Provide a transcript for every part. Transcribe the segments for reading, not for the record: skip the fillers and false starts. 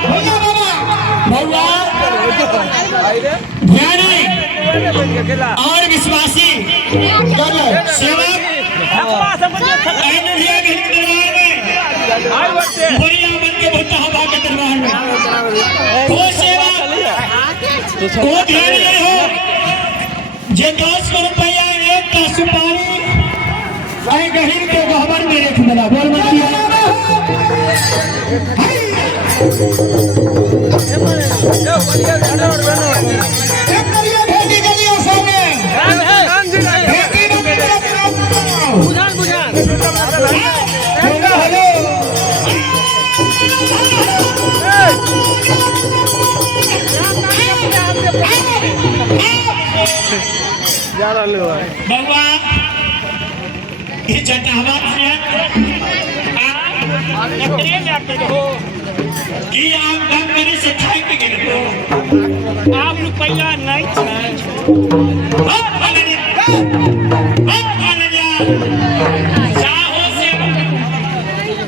हो ध्यानी और विश्वासी सेवक बढ़िया बन के भूता हवा के दरबार में वो सेवा वो ध्यान नहीं हो जे 10 रुपया एक का सुपारी आई गहिर के गहबर में रख मिला बोल मतिया बउआ ये जटावा से कि आप काम करे से खाए पे गए हो आप रुपया नहीं चाहो से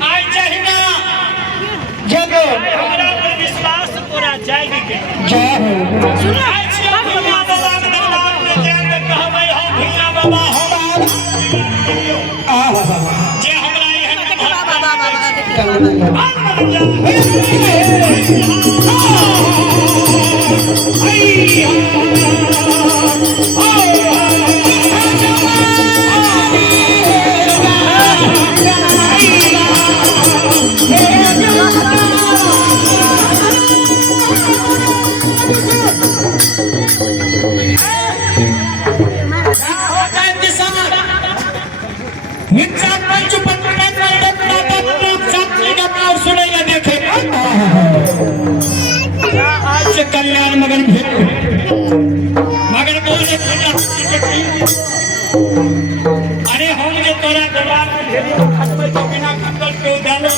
आज चाहिए जब हमारा पर विश्वास पूरा जाएगी के जय हो सुना बाबा हो जे हमरा कल्याण मगन मगर बोले अरे हम जो तोरा दरबार में ढेरी खतबे तो बिना खतल के उधारो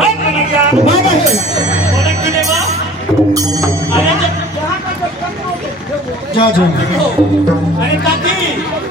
हां कन्हैया बाबा है बोले कि देवा अरे जब जहां तक जा अरे काकी